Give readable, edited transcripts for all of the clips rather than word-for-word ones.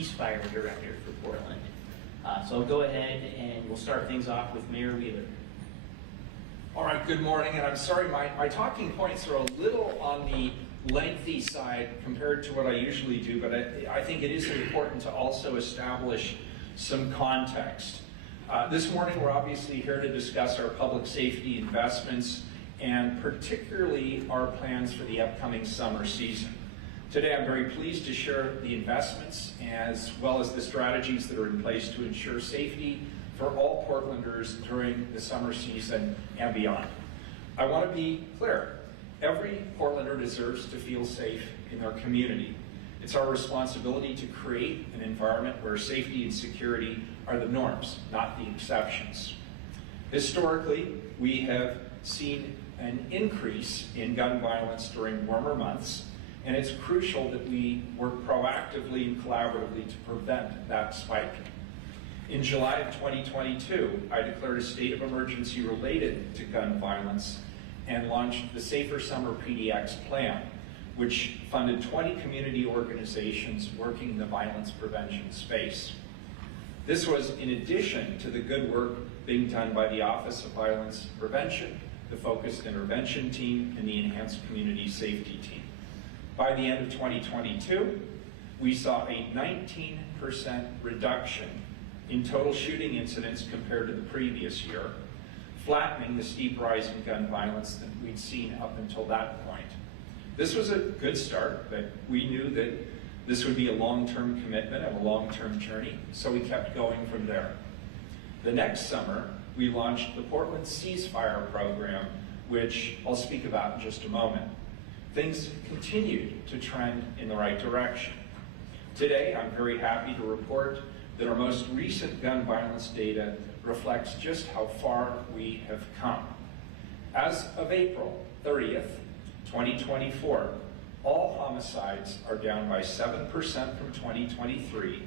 Ceasefire Director for Portland. So I'll go ahead and we'll start things off with Mayor Wheeler. All right, good morning, and I'm sorry, my talking points are a little on the lengthy side compared to what I usually do, but I think it is important to also establish some context. This morning, we're obviously here to discuss our public safety investments and particularly our plans for the upcoming summer season. Today, I'm very pleased to share the investments as well as the strategies that are in place to ensure safety for all Portlanders during the summer season and beyond. I want to be clear. Every Portlander deserves to feel safe in their community. It's our responsibility to create an environment where safety and security are the norms, not the exceptions. Historically, we have seen an increase in gun violence during warmer months, and it's crucial that we work proactively and collaboratively to prevent that spike. In July of 2022, I declared a state of emergency related to gun violence and launched the Safer Summer PDX plan, which funded 20 community organizations working in the violence prevention space. This was in addition to the good work being done by the Office of Violence Prevention, the Focused Intervention Team, and the Enhanced Community Safety Team. By the end of 2022, we saw a 19% reduction in total shooting incidents compared to the previous year, flattening the steep rise in gun violence that we'd seen up until that point. This was a good start, but we knew that this would be a long-term commitment and a long-term journey, so we kept going from there. The next summer, we launched the Portland Ceasefire program, which I'll speak about in just a moment. Things continued to trend in the right direction. Today, I'm very happy to report that our most recent gun violence data reflects just how far we have come. As of April 30th, 2024, all homicides are down by 7% from 2023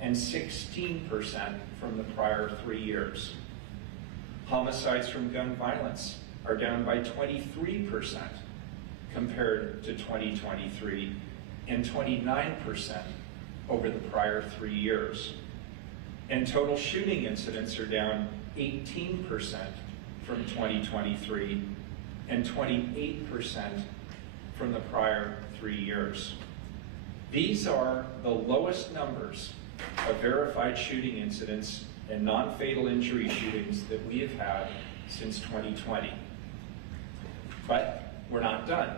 and 16% from the prior 3 years. Homicides from gun violence are down by 23% compared to 2023 and 29% over the prior 3 years. And total shooting incidents are down 18% from 2023 and 28% from the prior 3 years. These are the lowest numbers of verified shooting incidents and non-fatal injury shootings that we have had since 2020. But we're not done.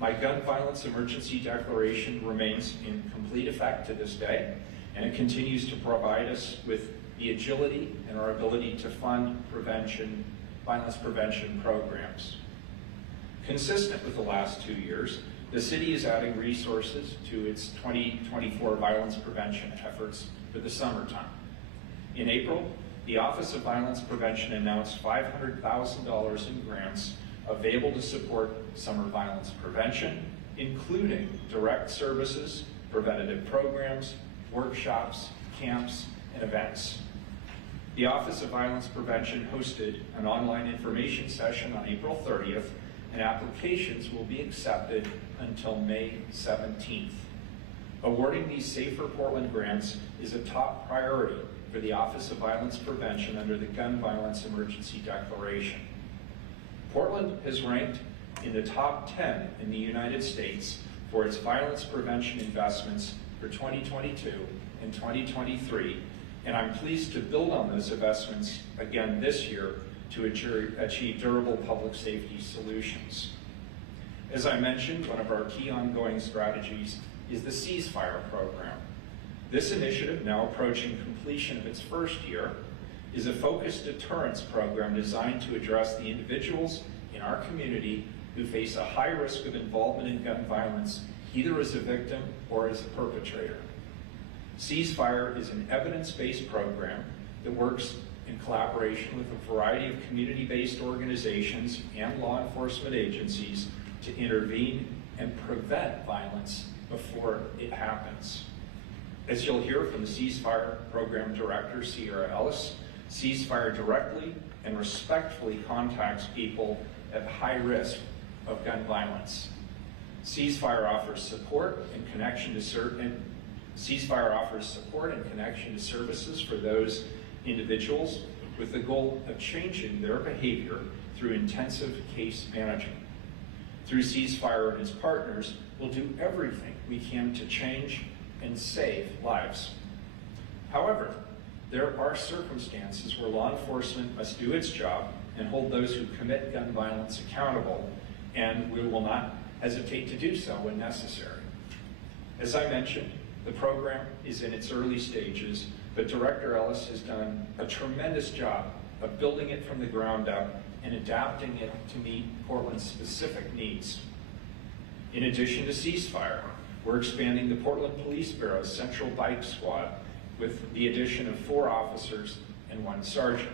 My gun violence emergency declaration remains in complete effect to this day, and it continues to provide us with the agility and our ability to fund violence prevention programs. Consistent with the last 2 years, the city is adding resources to its 2024 violence prevention efforts for the summertime. In April, the Office of Violence Prevention announced $500,000 in grants available to support summer violence prevention, including direct services, preventative programs, workshops, camps, and events. The Office of Violence Prevention hosted an online information session on April 30th, and applications will be accepted until May 17th. Awarding these Safer Portland grants is a top priority for the Office of Violence Prevention under the Gun Violence Emergency Declaration. Portland has ranked in the top 10 in the United States for its violence prevention investments for 2022 and 2023, and I'm pleased to build on those investments again this year to achieve durable public safety solutions. As I mentioned, one of our key ongoing strategies is the Ceasefire program. This initiative, now approaching completion of its first year, is a focused deterrence program designed to address the individuals in our community who face a high risk of involvement in gun violence, either as a victim or as a perpetrator. Ceasefire is an evidence-based program that works in collaboration with a variety of community-based organizations and law enforcement agencies to intervene and prevent violence before it happens. As you'll hear from the Ceasefire Program Director, Sierra Ellis, Ceasefire directly and respectfully contacts people at high risk of gun violence. Ceasefire offers support and connection to certain Ceasefire offers support and connection to services for those individuals with the goal of changing their behavior through intensive case management. Through Ceasefire and its partners, we'll do everything we can to change and save lives. However, there are circumstances where law enforcement must do its job and hold those who commit gun violence accountable, and we will not hesitate to do so when necessary. As I mentioned, the program is in its early stages, but Director Ellis has done a tremendous job of building it from the ground up and adapting it to meet Portland's specific needs. In addition to Ceasefire, we're expanding the Portland Police Bureau's Central Bike Squad with the addition of 4 officers and 1 sergeant.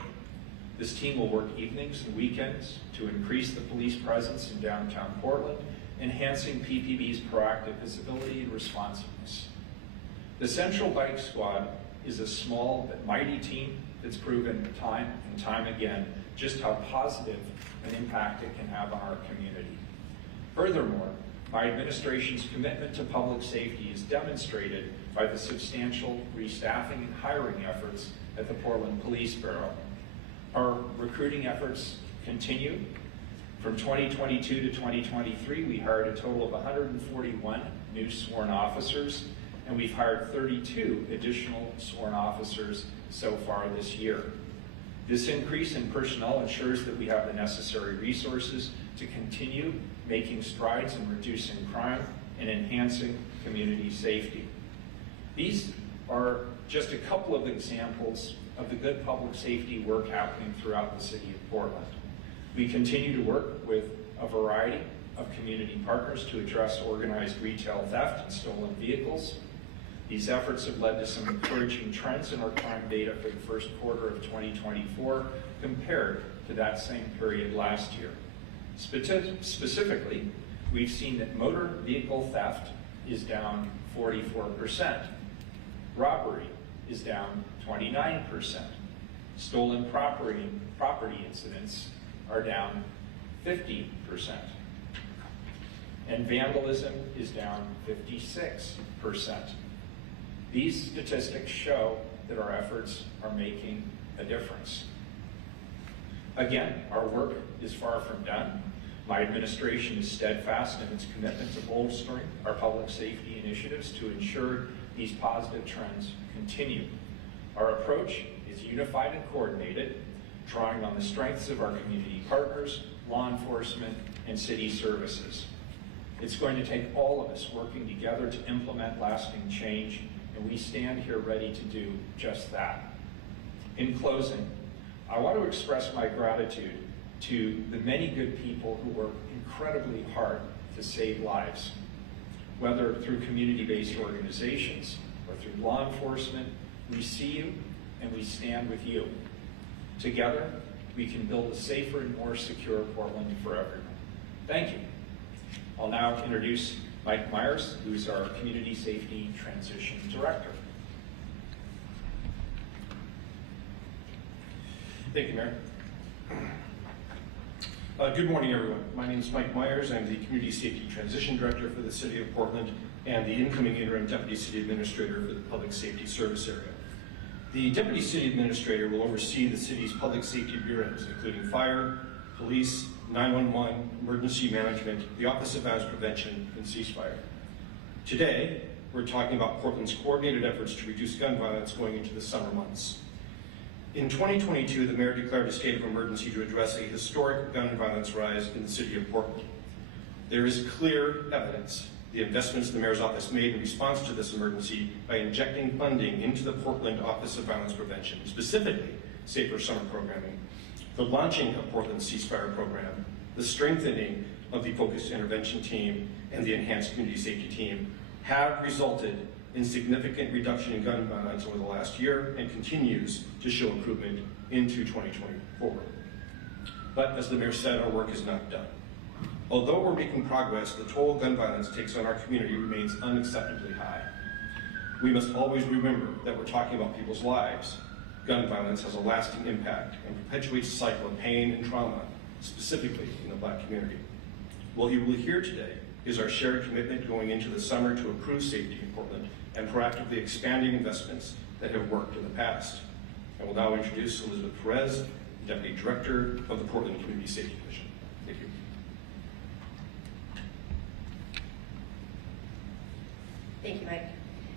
This team will work evenings and weekends to increase the police presence in downtown Portland, enhancing PPB's proactive visibility and responsiveness. The Central Bike Squad is a small but mighty team that's proven time and time again just how positive an impact it can have on our community. Furthermore, my administration's commitment to public safety is demonstrated by the substantial restaffing and hiring efforts at the Portland Police Bureau. Our recruiting efforts continue. From 2022 to 2023, we hired a total of 141 new sworn officers, and we've hired 32 additional sworn officers so far this year. This increase in personnel ensures that we have the necessary resources to continue making strides in reducing crime and enhancing community safety. These are just a couple of examples of the good public safety work happening throughout the city of Portland. We continue to work with a variety of community partners to address organized retail theft and stolen vehicles. These efforts have led to some encouraging trends in our crime data for the first quarter of 2024 compared to that same period last year. Specifically, we've seen that motor vehicle theft is down 44%. Robbery is down 29%. Stolen property incidents are down 50%. And vandalism is down 56%. These statistics show that our efforts are making a difference. Again, our work is far from done. My administration is steadfast in its commitment to bolstering our public safety initiatives to ensure these positive trends continue. Our approach is unified and coordinated, drawing on the strengths of our community partners, law enforcement, and city services. It's going to take all of us working together to implement lasting change, and we stand here ready to do just that. In closing, I want to express my gratitude to the many good people who work incredibly hard to save lives. Whether through community-based organizations or through law enforcement, we see you and we stand with you. Together, we can build a safer and more secure Portland for everyone. Thank you. I'll now introduce Mike Myers, who's our Community Safety Transition Director. Thank you, Mayor. Good morning, everyone. My name is Mike Myers. I'm the Community Safety Transition Director for the City of Portland and the incoming interim Deputy City Administrator for the Public Safety Service Area. The Deputy City Administrator will oversee the city's public safety bureaus, including fire, police, 911, emergency management, the Office of Violence Prevention, and Ceasefire. Today, we're talking about Portland's coordinated efforts to reduce gun violence going into the summer months. In 2022, the Mayor declared a state of emergency to address a historic gun violence rise in the city of Portland. There is clear evidence the investments the Mayor's office made in response to this emergency by injecting funding into the Portland Office of Violence Prevention, specifically Safer Summer Programming, the launching of Portland's Ceasefire program, the strengthening of the Focused Intervention Team, and the Enhanced Community Safety Team have resulted in significant reduction in gun violence over the last year and continues to show improvement into 2024. But as the Mayor said, our work is not done. Although we're making progress, the toll gun violence takes on our community remains unacceptably high. We must always remember that we're talking about people's lives. Gun violence has a lasting impact and perpetuates a cycle of pain and trauma, specifically in the Black community. What you will hear today is our shared commitment going into the summer to improve safety in Portland and proactively expanding investments that have worked in the past. I will now introduce Elizabeth Perez, Deputy Director of the Portland Community Safety Division. Thank you. Thank you, Mike.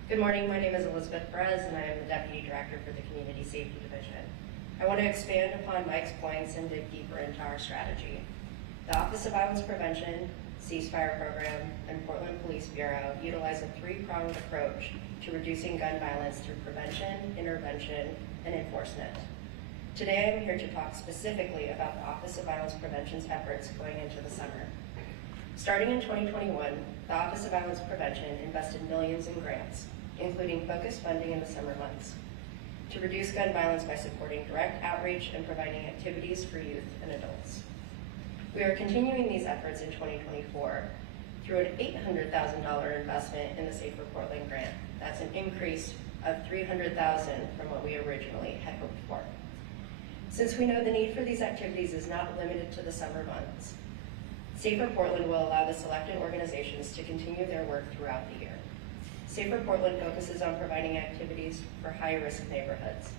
Good morning, my name is Elizabeth Perez and I am the Deputy Director for the Community Safety Division. I want to expand upon Mike's points and dig deeper into our strategy. The Office of Violence Prevention, Ceasefire Program, and Portland Police Bureau utilize a three-pronged approach to reducing gun violence through prevention, intervention, and enforcement. Today I'm here to talk specifically about the Office of Violence Prevention's efforts going into the summer. Starting in 2021, the Office of Violence Prevention invested millions in grants, including focused funding in the summer months, to reduce gun violence by supporting direct outreach and providing activities for youth and adults. We are continuing these efforts in 2024 through an $800,000 investment in the Safer Portland grant. That's an increase of $300,000 from what we originally had hoped for. Since we know the need for these activities is not limited to the summer months, Safer Portland will allow the selected organizations to continue their work throughout the year. Safer Portland focuses on providing activities for high-risk neighborhoods.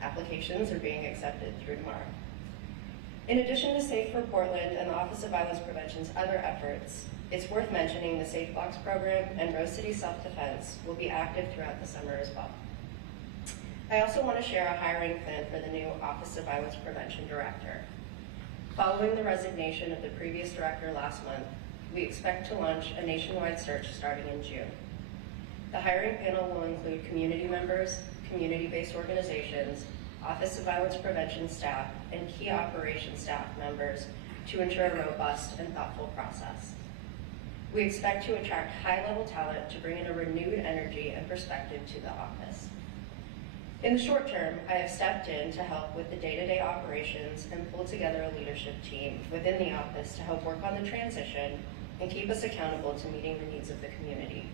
Applications are being accepted through tomorrow. In addition to Safer Portland and the Office of Violence Prevention's other efforts, it's worth mentioning the Safe Blocks program and Rose City Self-Defense will be active throughout the summer as well. I also want to share a hiring plan for the new Office of Violence Prevention Director. Following the resignation of the previous director last month, we expect to launch a nationwide search starting in June. The hiring panel will include community members, community-based organizations, Office of Violence Prevention staff, and key operations staff members to ensure a robust and thoughtful process. We expect to attract high-level talent to bring in a renewed energy and perspective to the office. In the short term, I have stepped in to help with the day-to-day operations and pull together a leadership team within the office to help work on the transition and keep us accountable to meeting the needs of the community.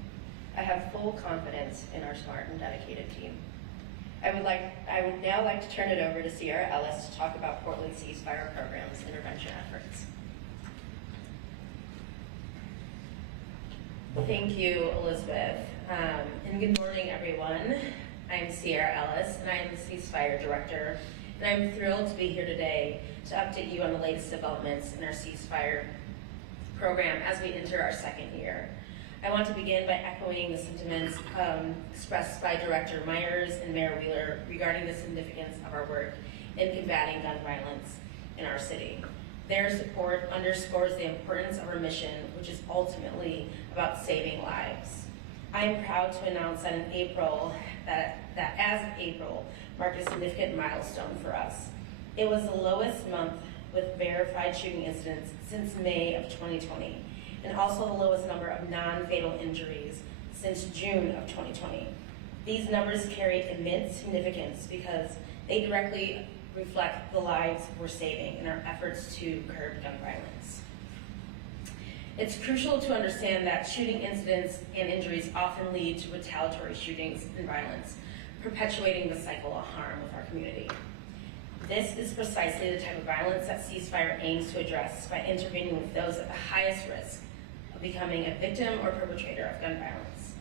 I have full confidence in our smart and dedicated team. I would now like to turn it over to Sierra Ellis to talk about Portland Ceasefire Program's intervention efforts. Thank you, Elizabeth. And good morning, everyone. I'm Sierra Ellis, and I'm the Ceasefire Director, and I'm thrilled to be here today to update you on the latest developments in our Ceasefire program as we enter our second year. I want to begin by echoing the sentiments expressed by Director Myers and Mayor Wheeler regarding the significance of our work in combating gun violence in our city. Their support underscores the importance of our mission, which is ultimately about saving lives. I am proud to announce that in April, that as of April marked a significant milestone for us. It was the lowest month with verified shooting incidents since May of 2020. And also the lowest number of non-fatal injuries since June of 2020. These numbers carry immense significance because they directly reflect the lives we're saving in our efforts to curb gun violence. It's crucial to understand that shooting incidents and injuries often lead to retaliatory shootings and violence, perpetuating the cycle of harm with our community. This is precisely the type of violence that Ceasefire aims to address by intervening with those at the highest risk of becoming a victim or perpetrator of gun violence.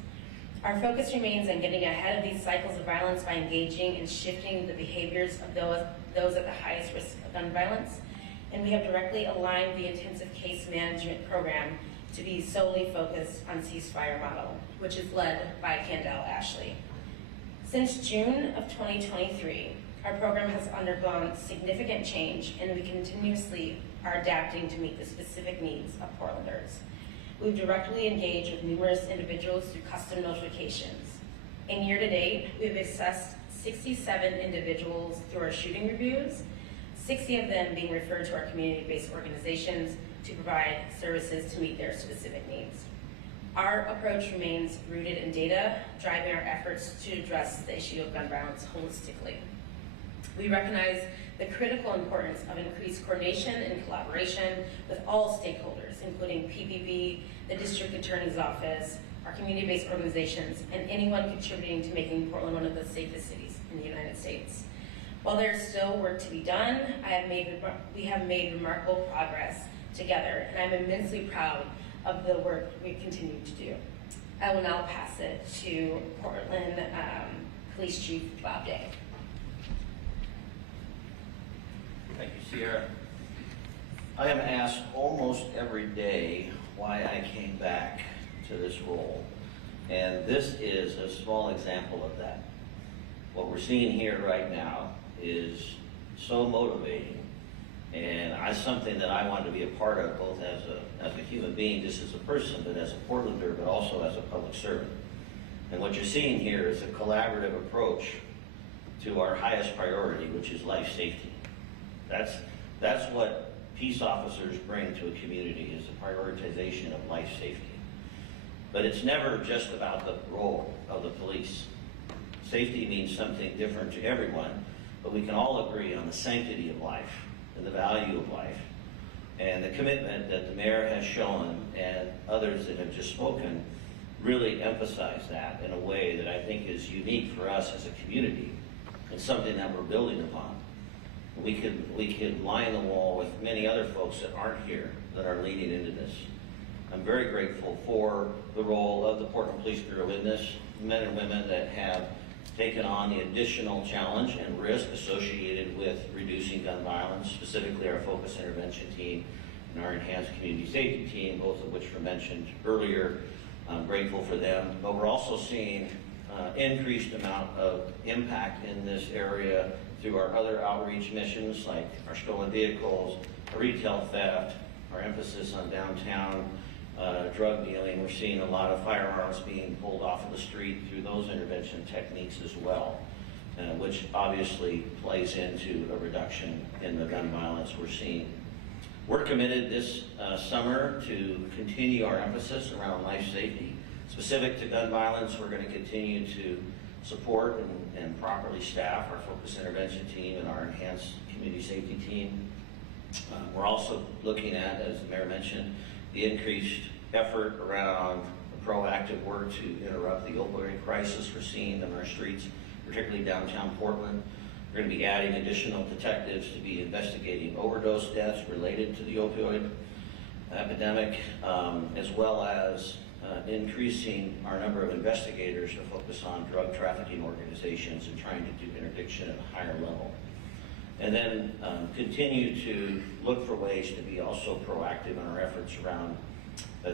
Our focus remains on getting ahead of these cycles of violence by engaging and shifting the behaviors of those at the highest risk of gun violence, and we have directly aligned the intensive case management program to be solely focused on Ceasefire model, which is led by Candell Ashley. Since June of 2023, our program has undergone significant change, and we continuously are adapting to meet the specific needs of Portlanders. We've directly engaged with numerous individuals through custom notifications. In year to date, we've assessed 67 individuals through our shooting reviews, 60 of them being referred to our community-based organizations to provide services to meet their specific needs. Our approach remains rooted in data, driving our efforts to address the issue of gun violence holistically. We recognize the critical importance of increased coordination and collaboration with all stakeholders, including PPB, the District Attorney's Office, our community-based organizations, and anyone contributing to making Portland one of the safest cities in the United States. While there's still work to be done, we have made remarkable progress together, and I'm immensely proud of the work we continue to do. I will now pass it to Portland Police Chief Bob Day. Thank you, Sierra. I am asked almost every day why I came back to this role, and this is a small example of that. What we're seeing here right now is so motivating, and something that I wanted to be a part of, both as a human being, just as a person, but as a Portlander, but also as a public servant. And what you're seeing here is a collaborative approach to our highest priority, which is life safety. That's what peace officers bring to a community, is a prioritization of life safety. But it's never just about the role of the police. Safety means something different to everyone, but we can all agree on the sanctity of life and the value of life, and the commitment that the mayor has shown and others that have just spoken really emphasize that in a way that I think is unique for us as a community and something that we're building upon. We could line the wall with many other folks that aren't here that are leading into this. I'm very grateful for the role of the Portland Police Bureau in this, men and women that have taken on the additional challenge and risk associated with reducing gun violence, specifically our focus intervention team and our enhanced community safety team, both of which were mentioned earlier. I'm grateful for them, but we're also seeing increased amount of impact in this area through our other outreach missions, like our stolen vehicles, our retail theft, our emphasis on downtown drug dealing. We're seeing a lot of firearms being pulled off of the street through those intervention techniques as well, which obviously plays into a reduction in the gun violence we're seeing. We're committed this summer to continue our emphasis around life safety. Specific to gun violence, we're going to continue to support and properly staff our focus intervention team and our enhanced community safety team. We're also looking at, as the mayor mentioned, the increased effort around the proactive work to interrupt the opioid crisis we're seeing in our streets, particularly downtown Portland. We're going to be adding additional detectives to be investigating overdose deaths related to the opioid epidemic, as well as increasing our number of investigators to focus on drug trafficking organizations and trying to do interdiction at a higher level. And then continue to look for ways to be also proactive in our efforts around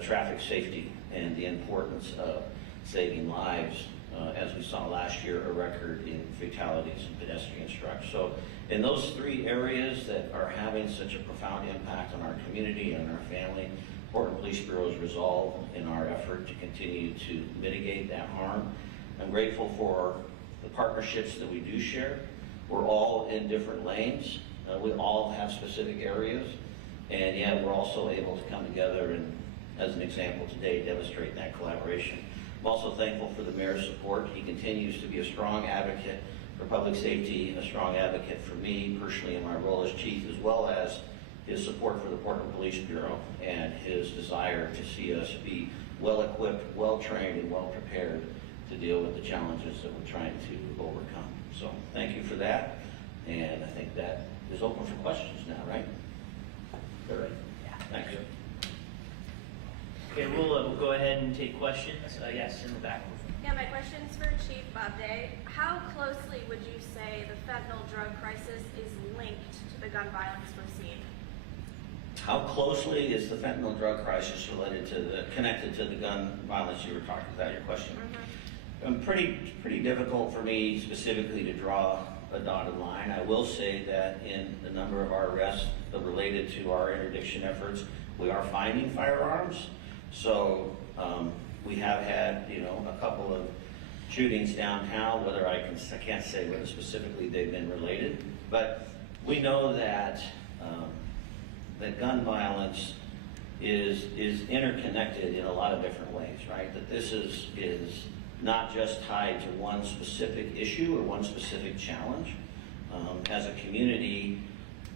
traffic safety and the importance of saving lives. As we saw last year, a record in fatalities and pedestrian strikes. So in those three areas that are having such a profound impact on our community and our family, Portland Police Bureau's resolve in our effort to continue to mitigate that harm. I'm grateful for the partnerships that we do share. We're all in different lanes. We all have specific areas, and yet we're also able to come together and, as an example today, demonstrate that collaboration. I'm also thankful for the mayor's support. He continues to be a strong advocate for public safety, a strong advocate for me personally in my role as chief, as well as his support for the Portland Police Bureau and his desire to see us be well-equipped, well-trained, and well-prepared to deal with the challenges that we're trying to overcome. So thank you for that, and I think that is open for questions now, right? All right. Yeah. Thank you. Okay, we'll go ahead and take questions. Yes, in the back. Yeah, my question's for Chief Bob Day. How closely would you say the fentanyl drug crisis is linked to the gun violence we're seeing? How closely is the fentanyl drug crisis connected to the gun violence you were talking about, your question? Pretty difficult for me specifically to draw a dotted line. I will say that in the number of our arrests related to our interdiction efforts, we are finding firearms. So we have had, a couple of shootings downtown. Whether I can't say whether specifically they've been related, but we know that that gun violence is interconnected in a lot of different ways, right? That this is not just tied to one specific issue or one specific challenge. As a community,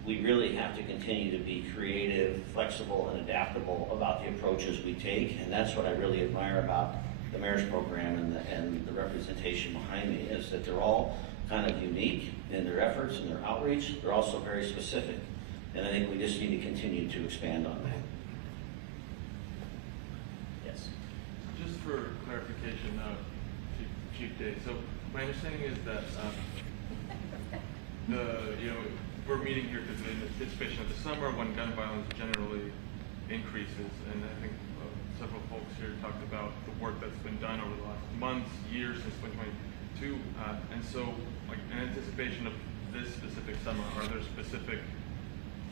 we really have to continue to be creative, flexible, and adaptable about the approaches we take, and that's what I really admire about the mayor's program and the representation behind me, is that they're all kind of unique in their efforts and their outreach. They're also very specific, and I think we just need to continue to expand on that. for clarification, Chief Day. So my understanding is that we're meeting here because in anticipation of the summer when gun violence generally increases, and I think several folks here talked about the work that's been done over the last months, years since 2022, and so like in anticipation of this specific summer, are there specific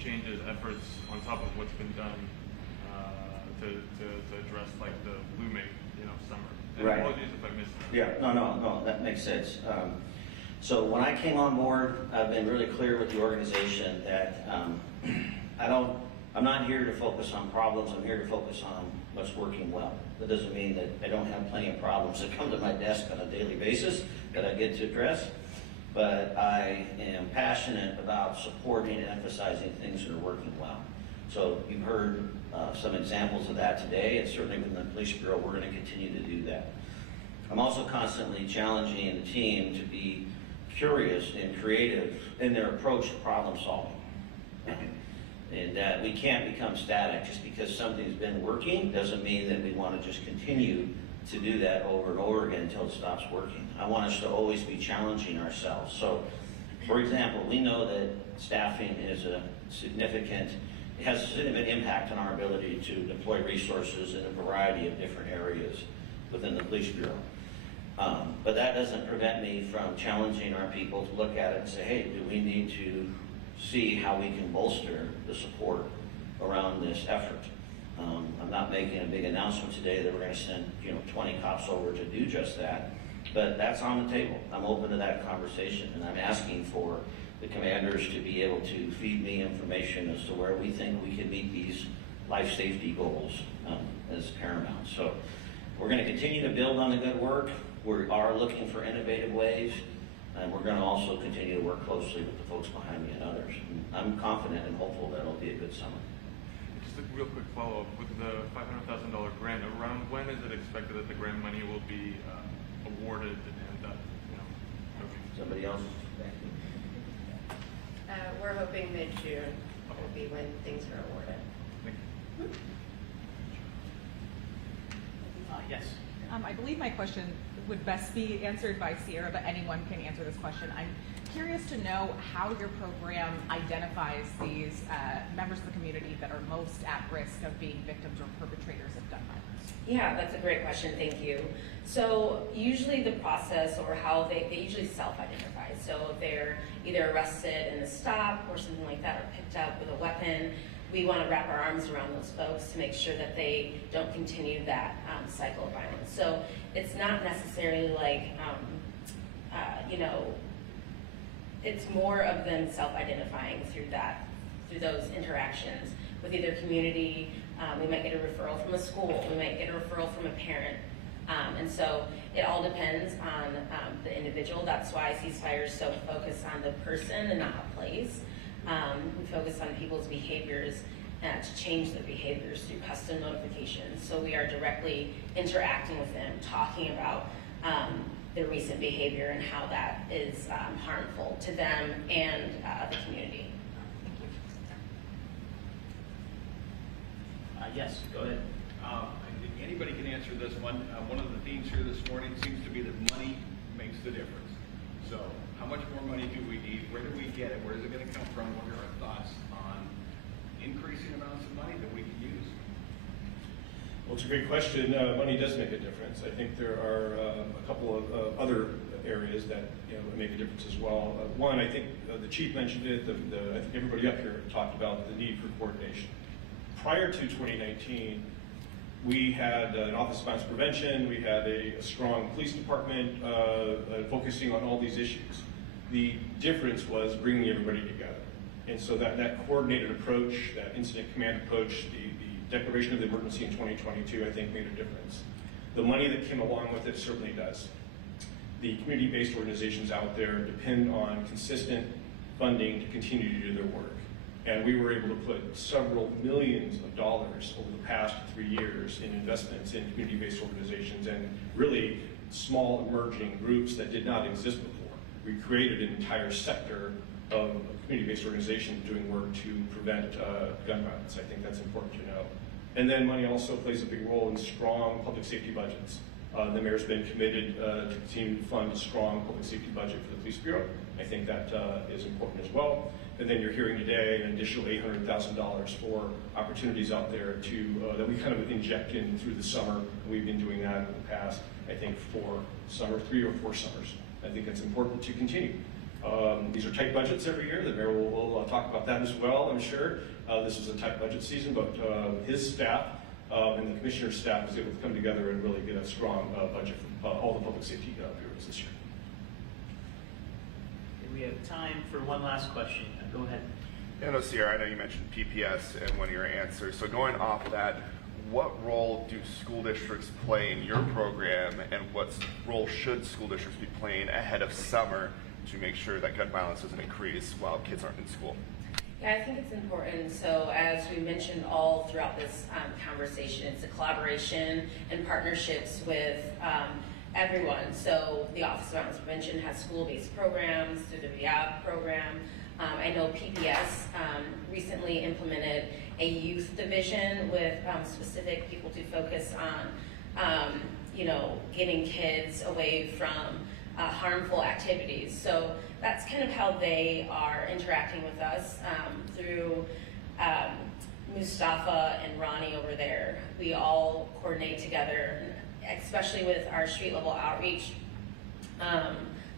changes, efforts on top of what's been done to address like the looming, summer? And Right. apologies if I missed that. Yeah, no, that makes sense. So when I came on board, I've been really clear with the organization that I'm not here to focus on problems. I'm here to focus on what's working well. That doesn't mean that I don't have plenty of problems that come to my desk on a daily basis that I get to address. But I am passionate about supporting and emphasizing things that are working well. So you've heard some examples of that today, and certainly within the Police Bureau, we're going to continue to do that. I'm also constantly challenging the team to be curious and creative in their approach to problem solving. And that we can't become static. Just because something's been working doesn't mean that we want to just continue to do that over and over again until it stops working. I want us to always be challenging ourselves. So, for example, we know that staffing is has a significant impact on our ability to deploy resources in a variety of different areas within the Police Bureau. But that doesn't prevent me from challenging our people to look at it and say, hey, do we need to see how we can bolster the support around this effort? I'm not making a big announcement today that we're going to send 20 cops over to do just that, but that's on the table. I'm open to that conversation, and I'm asking for the commanders to be able to feed me information as to where we think we can meet these life safety goals as paramount. So we're going to continue to build on the good work. We are looking for innovative ways, and we're going to also continue to work closely with the folks behind me and others. And I'm confident and hopeful that it'll be a good summer. Just a real quick follow-up with the $500,000 grant. Around when is it expected that the grant money will be awarded and okay. Somebody else? We're hoping mid-June will be when things are awarded. Thank you. Yes. I believe my question would best be answered by Sierra, but anyone can answer this question. I'm curious to know how your program identifies these members of the community that are most at risk of being victims or perpetrators of gun violence. Yeah, that's a great question. Thank you. So usually the process or how they usually self-identify. So if they're either arrested in a stop or something like that, or picked up with a weapon, we want to wrap our arms around those folks to make sure that they don't continue that cycle of violence. So it's not necessarily like, it's more of them self-identifying through those interactions with either community. We might get a referral from a school. We might get a referral from a parent. And so it all depends on the individual. That's why Ceasefire is so focused on the person and not a place. We focus on people's behaviors to change their behaviors through custom notifications. So we are directly interacting with them, talking about their recent behavior and how that is harmful to them and the community. Yes, go ahead. I think anybody can answer this one. One of the themes here this morning seems to be that money makes the difference. So how much more money do we need? Where do we get it? Where is it going to come from? What are our thoughts on increasing amounts of money that we can use? Well, it's a great question. Money does make a difference. I think there are a couple of other areas that make a difference as well. One, I think the chief mentioned it. I think everybody up here talked about the need for coordination. Prior to 2019, we had an Office of Violence Prevention. We had a strong police department focusing on all these issues. The difference was bringing everybody together. And so that coordinated approach, that incident command approach, the declaration of the emergency in 2022, I think made a difference. The money that came along with it certainly does. The community-based organizations out there depend on consistent funding to continue to do their work. And we were able to put several millions of dollars over the past 3 years in investments in community-based organizations and really small emerging groups that did not exist before. We created an entire sector of community-based organizations doing work to prevent gun violence. I think that's important to know. And then money also plays a big role in strong public safety budgets. The mayor's been committed to continue to fund a strong public safety budget for the police bureau. I think that is important as well. And then you're hearing today an additional $800,000 for opportunities out there that we kind of inject in through the summer. We've been doing that in the past, I think, for 3 or 4 summers. I think it's important to continue. These are tight budgets every year. The mayor will talk about that as well, I'm sure. This is a tight budget season, but his staff and the commissioner's staff was able to come together and really get a strong budget for all the public safety bureaus this year. Okay, we have time for one last question. Go ahead. Yeah, no, Sierra, I know you mentioned PPS in one of your answers. So going off of that, what role do school districts play in your program, and what role should school districts be playing ahead of summer to make sure that gun violence doesn't increase while kids aren't in school? Yeah, I think it's important. So as we mentioned all throughout this conversation, it's a collaboration and partnerships with everyone. So the Office of Violence Prevention has school-based programs through the REAB program. I know PPS recently implemented a youth division with specific people to focus on, getting kids away from harmful activities. So that's kind of how they are interacting with us through Mustafa and Ronnie over there. We all coordinate together, especially with our street level outreach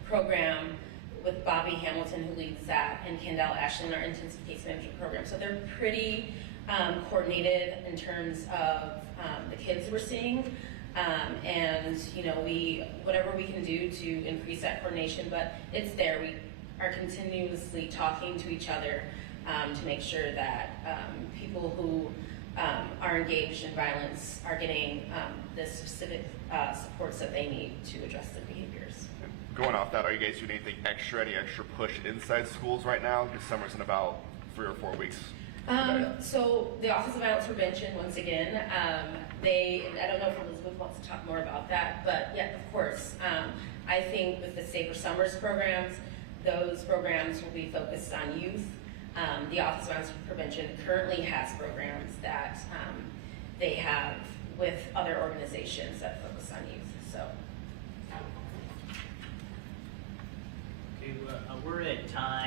program with Bobby Hamilton, who leads that, and Kendall Ashland, our intensive case management program. So they're pretty coordinated in terms of the kids we're seeing. Whatever we can do to increase that coordination, but it's there. We are continuously talking to each other to make sure that people who are engaged in violence are getting the specific supports that they need to address their behaviors. Going off that, are you guys doing any extra push inside schools right now? Because summer's in about 3 or 4 weeks. So the Office of Violence Prevention, once again, I don't know if Elizabeth wants to talk more about that, but yeah, of course. I think with the Safer Summers programs, those programs will be focused on youth. The Office of Violence Prevention currently has programs that they have with other organizations that focus on youth. So. Okay, we're at time.